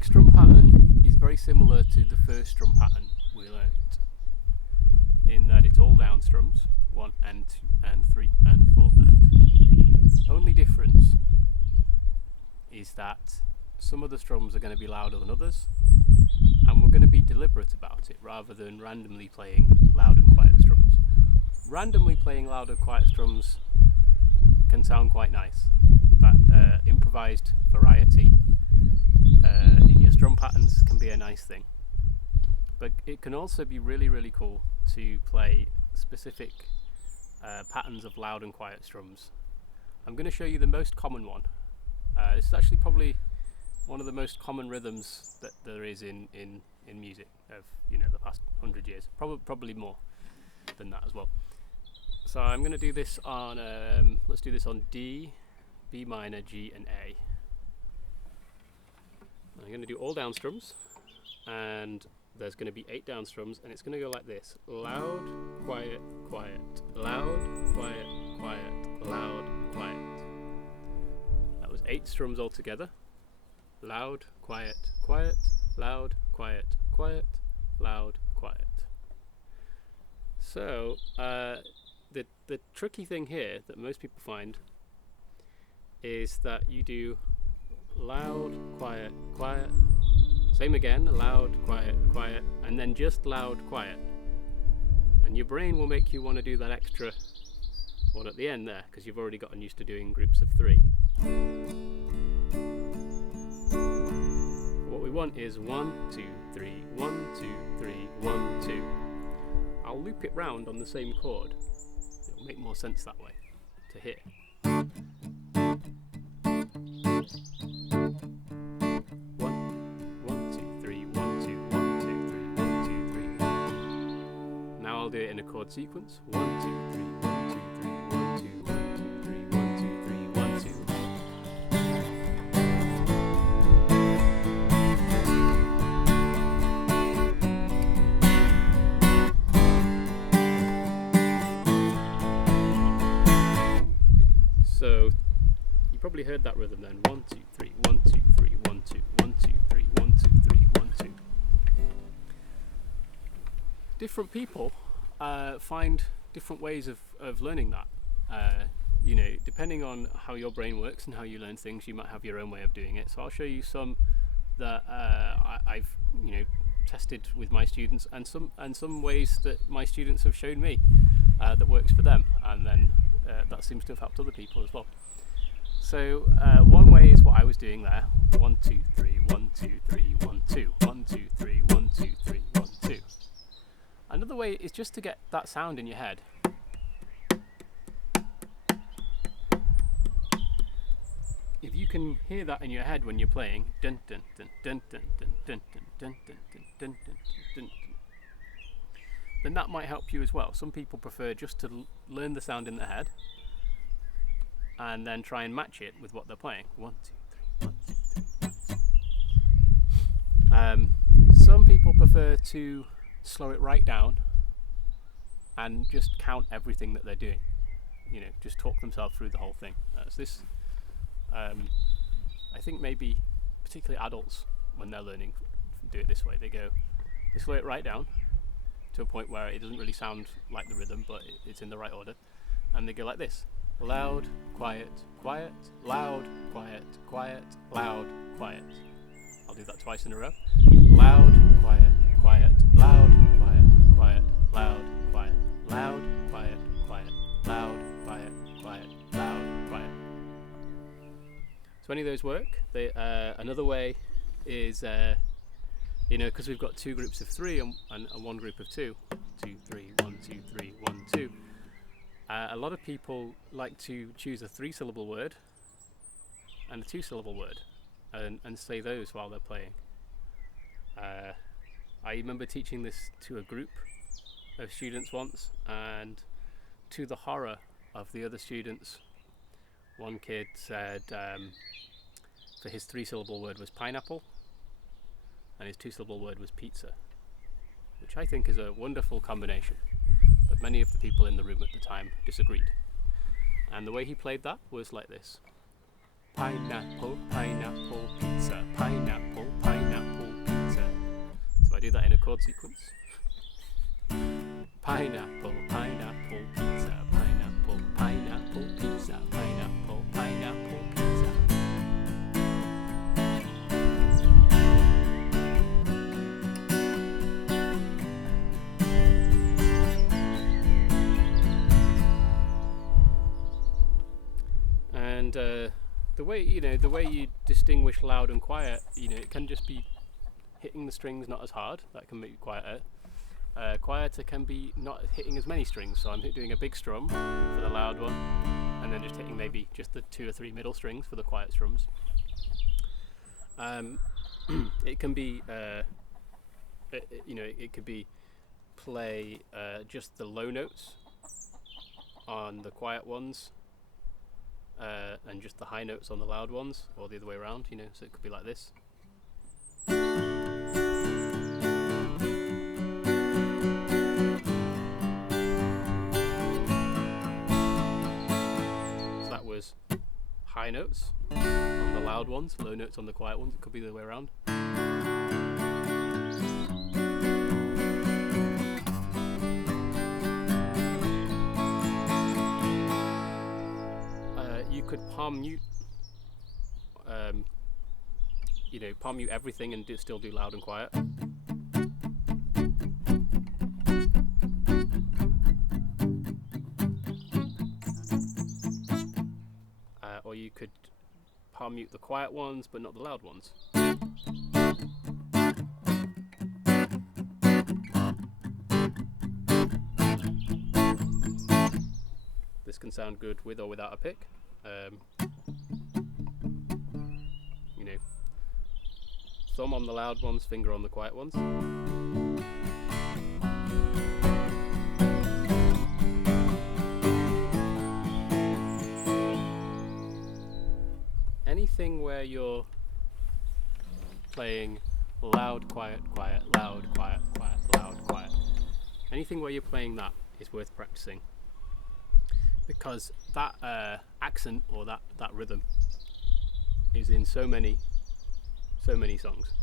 next strum pattern is very similar to the first strum pattern we learnt, in that it's all down strums, 1 and 2 and 3 and 4 and. Only difference is that some of the strums are going to be louder than others, and we're going to be deliberate about it rather than randomly playing loud and quiet strums. Randomly playing loud and quiet strums can sound quite nice. That improvised variety in your strum patterns can be a nice thing. But it can also be really cool to play specific patterns of loud and quiet strums. I'm going to show you the most common one. This is actually probably one of the most common rhythms that there is in music of the past 100 years. Probably more than that as well. So I'm going to do this on let's do this on D, B minor, G and A. I'm going to do all down strums, and there's going to be 8 down strums, and it's going to go like this: loud, quiet, quiet, loud, quiet, quiet, loud, quiet. That was 8 strums altogether. Loud, quiet, quiet, loud, quiet, quiet, loud, quiet. So the tricky thing here that most people find is that you do loud, quiet, quiet, same again, loud, quiet, quiet, and then just loud, quiet. And your brain will make you want to do that extra one at the end there, because you've already gotten used to doing groups of 3. What we want is 1, 2, 3, 1, 2, 3, 1, 2. I'll loop it round on the same chord. It'll make more sense that way to hear. 1, 2, 3, 1, 2, 1, 2, 3, 1, 2, 3, 1. Now I'll do it in a chord sequence. 1, 2, 3, 1, 2, 3, 1, 2, 1, 2, 3, 1, 2, 3, 1, 2. So you probably heard that rhythm then. 1, 2, 3, 1, 2, 3, 1, 2, 1, 2, 3, 1, 2, 3, 1, 2. Different people find different ways of learning that. Depending on how your brain works and how you learn things, you might have your own way of doing it. So I'll show you some that I've tested with my students, and some ways that my students have shown me that works for them, and then that seems to have helped other people as well. So one way is what I was doing there: 1, 2, 3, 1, 2, 3, 1, 2, 1, 2, 3, 1, 2, 3, 1, 2. Another way is just to get that sound in your head. If you can hear that in your head when you're playing, dun dun dun dun dun dun dun dun dun dun dun dun dun, then that might help you as well. Some people prefer just to learn the sound in their head and then try and match it with what they're playing. 1, 2, 3, 1, 2, 3, 1, 2. Some people prefer to slow it right down and just count everything that they're doing. Just talk themselves through the whole thing. I think maybe particularly adults, when they're learning, do it this way. They slow it right down to a point where it doesn't really sound like the rhythm, but it's in the right order, and they go like this: loud, quiet, quiet, loud, quiet, quiet, loud, quiet. I'll do that twice in a row. Loud, quiet, quiet, loud, quiet, quiet, loud, quiet, loud, quiet, quiet, loud, quiet, quiet, loud, quiet. So any of those work. Another way is because we've got 2 groups of 3 and 1 group of 2. 2, 3, 1, 2, 3, 1, 2. A lot of people like to choose a 3-syllable word and a 2-syllable word and say those while they're playing. I remember teaching this to a group of students once, and to the horror of the other students, one kid said for his 3-syllable word was pineapple, and his 2-syllable word was pizza, which I think is a wonderful combination, but many of the people in the room at the time disagreed. And the way he played that was like this: pineapple, pineapple, pizza, pineapple, pineapple. I do that in a chord sequence. Pineapple, pineapple pizza, pineapple, pineapple pizza, pineapple, pineapple pizza. And the way you distinguish loud and quiet, it can just be hitting the strings not as hard. That can make it quieter. Quieter can be not hitting as many strings, so I'm doing a big strum for the loud one, and then just hitting maybe just the 2 or 3 middle strings for the quiet strums. It can be, it could be play just the low notes on the quiet ones, and just the high notes on the loud ones, or the other way around. So it could be like this. High notes on the loud ones, low notes on the quiet ones. It could be the other way around. You could palm mute, palm mute everything and still do loud and quiet. Or you could palm mute the quiet ones but not the loud ones. This can sound good with or without a pick. Thumb on the loud ones, finger on the quiet ones. Anything where you're playing loud, quiet, quiet, loud, quiet, quiet, loud, quiet. Anything where you're playing that is worth practicing, because that accent or that rhythm is in so many songs.